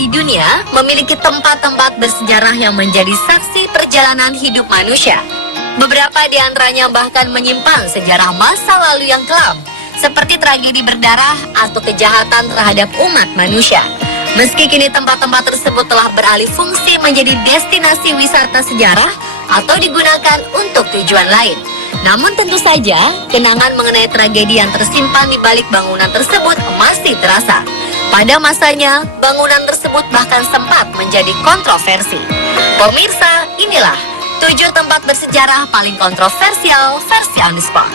di dunia memiliki tempat-tempat bersejarah yang menjadi saksi perjalanan hidup manusia. Beberapa di antaranya bahkan menyimpan sejarah masa lalu yang kelam, seperti tragedi berdarah atau kejahatan terhadap umat manusia. Meski kini tempat-tempat tersebut telah beralih fungsi menjadi destinasi wisata sejarah atau digunakan untuk tujuan lain. Namun tentu saja, kenangan mengenai tragedi yang tersimpan di balik bangunan tersebut masih terasa. Pada masanya, bangunan tersebut bahkan sempat menjadi kontroversi. Pemirsa, inilah 7 tempat bersejarah paling kontroversial versi On The Spot.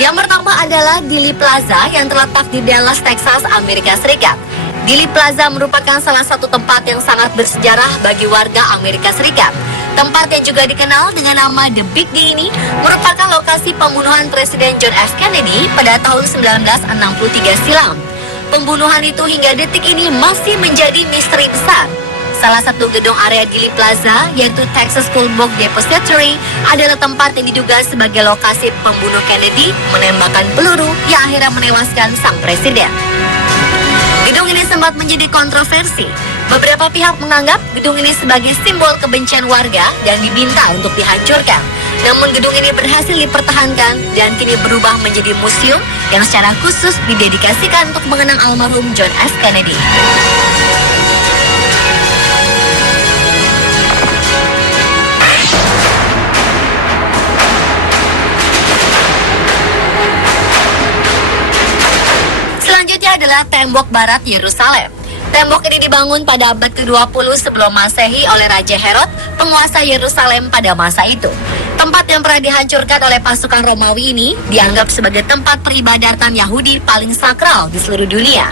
Yang pertama adalah Dealey Plaza yang terletak di Dallas, Texas, Amerika Serikat. Dealey Plaza merupakan salah satu tempat yang sangat bersejarah bagi warga Amerika Serikat. Tempat yang juga dikenal dengan nama The Big D ini merupakan lokasi pembunuhan Presiden John F. Kennedy pada tahun 1963 silam. Pembunuhan itu hingga detik ini masih menjadi misteri besar. Salah satu gedung area Dealey Plaza, yaitu Texas School Book Depository, adalah tempat yang diduga sebagai lokasi pembunuh Kennedy menembakkan peluru yang akhirnya menewaskan sang presiden. Gedung ini sempat menjadi kontroversi. Beberapa pihak menganggap gedung ini sebagai simbol kebencian warga dan diminta untuk dihancurkan. Namun gedung ini berhasil dipertahankan dan kini berubah menjadi museum yang secara khusus didedikasikan untuk mengenang almarhum John F. Kennedy. Selanjutnya adalah Tembok Barat Yerusalem. Tembok ini dibangun pada abad ke-20 sebelum Masehi oleh Raja Herod, penguasa Yerusalem pada masa itu. Tempat yang pernah dihancurkan oleh pasukan Romawi ini dianggap sebagai tempat peribadatan Yahudi paling sakral di seluruh dunia.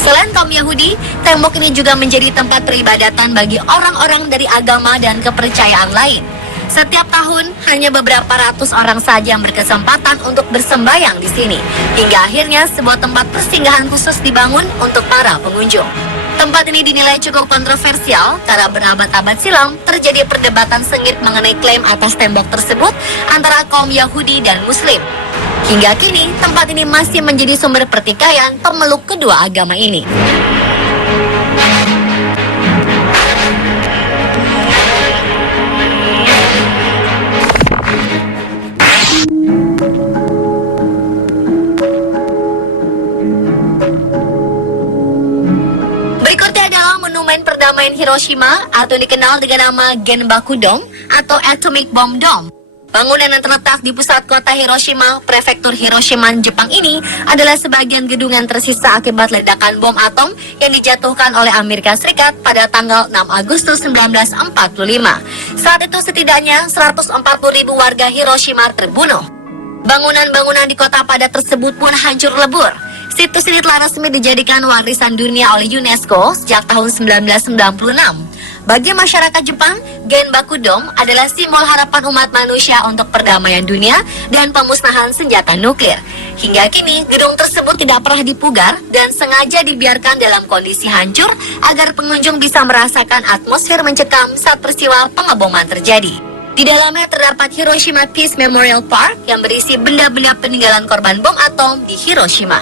Selain kaum Yahudi, tembok ini juga menjadi tempat peribadatan bagi orang-orang dari agama dan kepercayaan lain. Setiap tahun, hanya beberapa ratus orang saja yang berkesempatan untuk bersembahyang di sini. Hingga akhirnya sebuah tempat persinggahan khusus dibangun untuk para pengunjung. Tempat ini dinilai cukup kontroversial karena berabad-abad silam terjadi perdebatan sengit mengenai klaim atas tembok tersebut antara kaum Yahudi dan Muslim. Hingga kini, tempat ini masih menjadi sumber pertikaian pemeluk kedua agama ini. Perdamaian Hiroshima atau dikenal dengan nama Genbaku-dome atau Atomic Bomb Dome. Bangunan yang terletak di pusat kota Hiroshima, prefektur Hiroshima, Jepang ini adalah sebagian gedung yang tersisa akibat ledakan bom atom yang dijatuhkan oleh Amerika Serikat pada tanggal 6 Agustus 1945. Saat itu setidaknya 140.000 warga Hiroshima terbunuh. Bangunan-bangunan di kota padat tersebut pun hancur lebur. Situs ini telah resmi dijadikan warisan dunia oleh UNESCO sejak tahun 1996. Bagi masyarakat Jepang, Genbaku-dome adalah simbol harapan umat manusia untuk perdamaian dunia dan pemusnahan senjata nuklir. Hingga kini, gedung tersebut tidak pernah dipugar dan sengaja dibiarkan dalam kondisi hancur agar pengunjung bisa merasakan atmosfer mencekam saat peristiwa pengeboman terjadi. Di dalamnya terdapat Hiroshima Peace Memorial Park yang berisi benda-benda peninggalan korban bom atom di Hiroshima.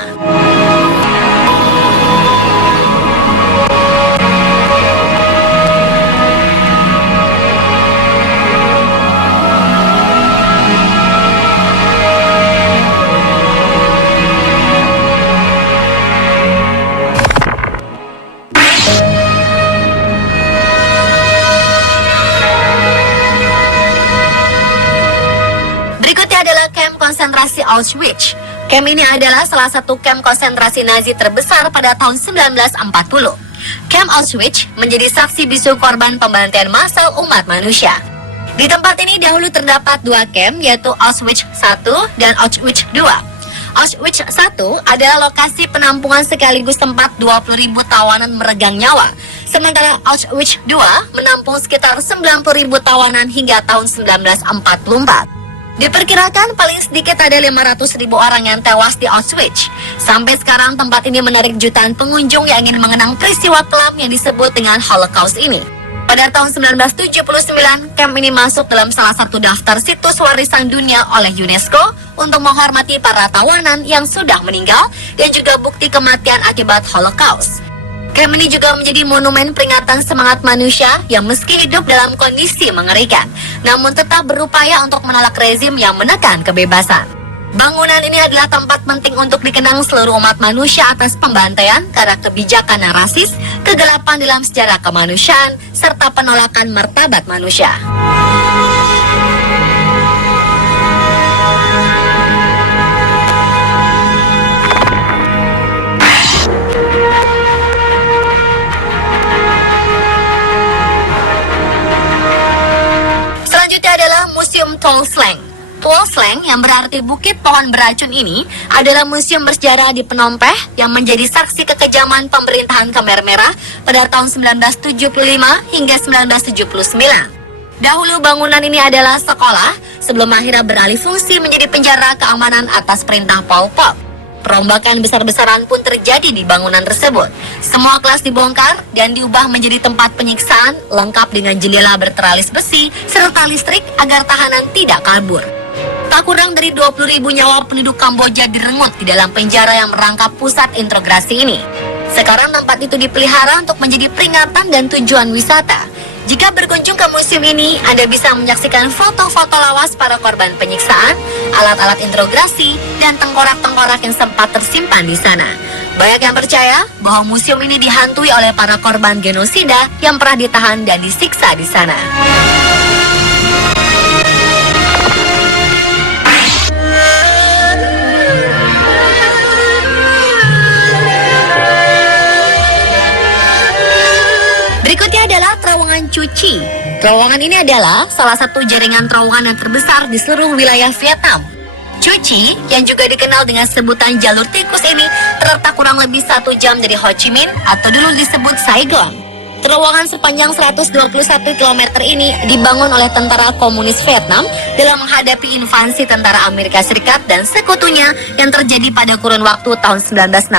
Konsentrasi Auschwitz. Camp ini adalah salah satu camp konsentrasi Nazi terbesar pada tahun 1940. Camp Auschwitz menjadi saksi bisu korban pembantaian massal umat manusia. Di tempat ini dahulu terdapat 2 camp, yaitu Auschwitz I dan Auschwitz II. Auschwitz I adalah lokasi penampungan sekaligus tempat 20.000 tawanan meregang nyawa. Sementara Auschwitz II menampung sekitar 90.000 tawanan hingga tahun 1944. Diperkirakan paling sedikit ada 500.000 orang yang tewas di Auschwitz. Sampai sekarang tempat ini menarik jutaan pengunjung yang ingin mengenang peristiwa kelam yang disebut dengan Holocaust ini. Pada tahun 1979, camp ini masuk dalam salah satu daftar situs warisan dunia oleh UNESCO untuk menghormati para tawanan yang sudah meninggal dan juga bukti kematian akibat Holocaust. Camp ini juga menjadi monumen peringatan semangat manusia yang meski hidup dalam kondisi mengerikan, namun tetap berupaya untuk menolak rezim yang menekan kebebasan. Bangunan ini adalah tempat penting untuk dikenang seluruh umat manusia atas pembantaian karena kebijakan yang rasis, kegelapan dalam sejarah kemanusiaan, serta penolakan martabat manusia. Selanjutnya adalah Museum Tuol Sleng. Tuol Sleng yang berarti bukit pohon beracun ini adalah museum bersejarah di Phnom Penh yang menjadi saksi kekejaman pemerintahan Khmer Merah pada tahun 1975 hingga 1979. Dahulu bangunan ini adalah sekolah sebelum akhirnya beralih fungsi menjadi penjara keamanan atas perintah Pol Pot. Perombakan besar-besaran pun terjadi di bangunan tersebut. Semua kelas dibongkar dan diubah menjadi tempat penyiksaan lengkap dengan jendela berteralis besi serta listrik agar tahanan tidak kabur. Tak kurang dari 20.000 nyawa penduduk Kamboja direngut di dalam penjara yang merangkap pusat integrasi ini. Sekarang tempat itu dipelihara untuk menjadi peringatan dan tujuan wisata. Jika berkunjung ke museum ini, Anda bisa menyaksikan foto-foto lawas para korban penyiksaan, alat-alat integrasi, dan tengkorak-tengkorak yang sempat tersimpan di sana. Banyak yang percaya bahwa museum ini dihantui oleh para korban genosida yang pernah ditahan dan disiksa di sana. Berikutnya adalah terowongan Cu Chi. Terowongan ini adalah salah satu jaringan terowongan yang terbesar di seluruh wilayah Vietnam. Cu Chi, yang juga dikenal dengan sebutan jalur tikus ini, terletak kurang lebih 1 jam dari Ho Chi Minh atau dulu disebut Saigon. Terowongan sepanjang 121 km ini dibangun oleh tentara komunis Vietnam dalam menghadapi invasi tentara Amerika Serikat dan sekutunya yang terjadi pada kurun waktu tahun 1969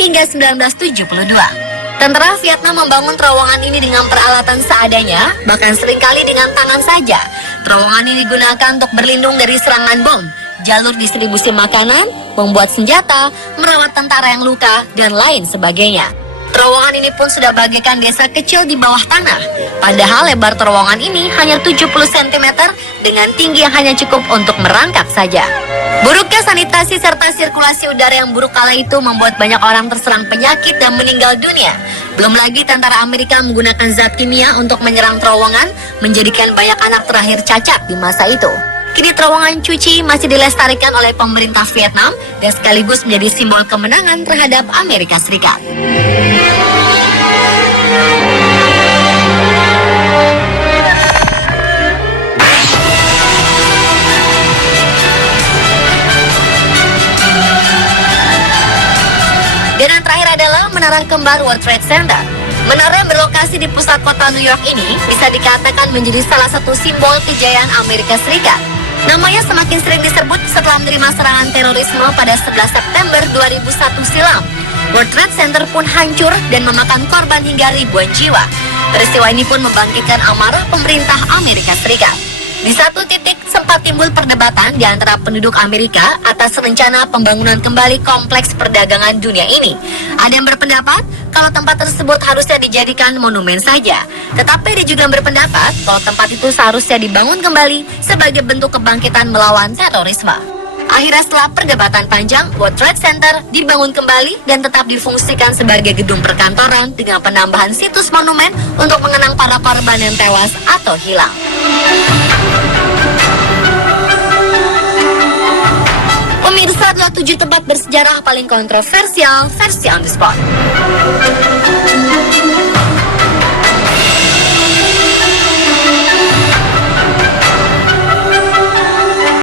hingga 1972. Tentara Vietnam membangun terowongan ini dengan peralatan seadanya, bahkan seringkali dengan tangan saja. Terowongan ini digunakan untuk berlindung dari serangan bom, jalur distribusi makanan, membuat senjata, merawat tentara yang luka, dan lain sebagainya. Terowongan ini pun sudah bagaikan desa kecil di bawah tanah. Padahal lebar terowongan ini hanya 70 cm dengan tinggi yang hanya cukup untuk merangkak saja. Buruknya sanitasi serta sirkulasi udara yang buruk kala itu membuat banyak orang terserang penyakit dan meninggal dunia. Belum lagi tentara Amerika menggunakan zat kimia untuk menyerang terowongan, menjadikan banyak anak terakhir cacat di masa itu. Kini terowongan Cu Chi masih dilestarikan oleh pemerintah Vietnam dan sekaligus menjadi simbol kemenangan terhadap Amerika Serikat. Dan yang terakhir adalah Menara Kembar World Trade Center. Menara yang berlokasi di pusat kota New York ini bisa dikatakan menjadi salah satu simbol kejayaan Amerika Serikat. Namanya semakin sering disebut setelah menerima serangan terorisme pada 11 September 2001 silam. World Trade Center pun hancur dan memakan korban hingga ribuan jiwa. Peristiwa ini pun membangkitkan amarah pemerintah Amerika Serikat. Di satu titik sempat timbul perdebatan di antara penduduk Amerika atas rencana pembangunan kembali kompleks perdagangan dunia ini. Ada yang berpendapat kalau tempat tersebut harusnya dijadikan monumen saja. Tetapi ada juga yang berpendapat kalau tempat itu seharusnya dibangun kembali sebagai bentuk kebangkitan melawan terorisme. Akhirnya setelah perdebatan panjang, World Trade Center dibangun kembali dan tetap difungsikan sebagai gedung perkantoran dengan penambahan situs monumen untuk mengenang para korban yang tewas atau hilang. Pemirsa, adalah 7 tempat bersejarah paling kontroversial versi On The Spot.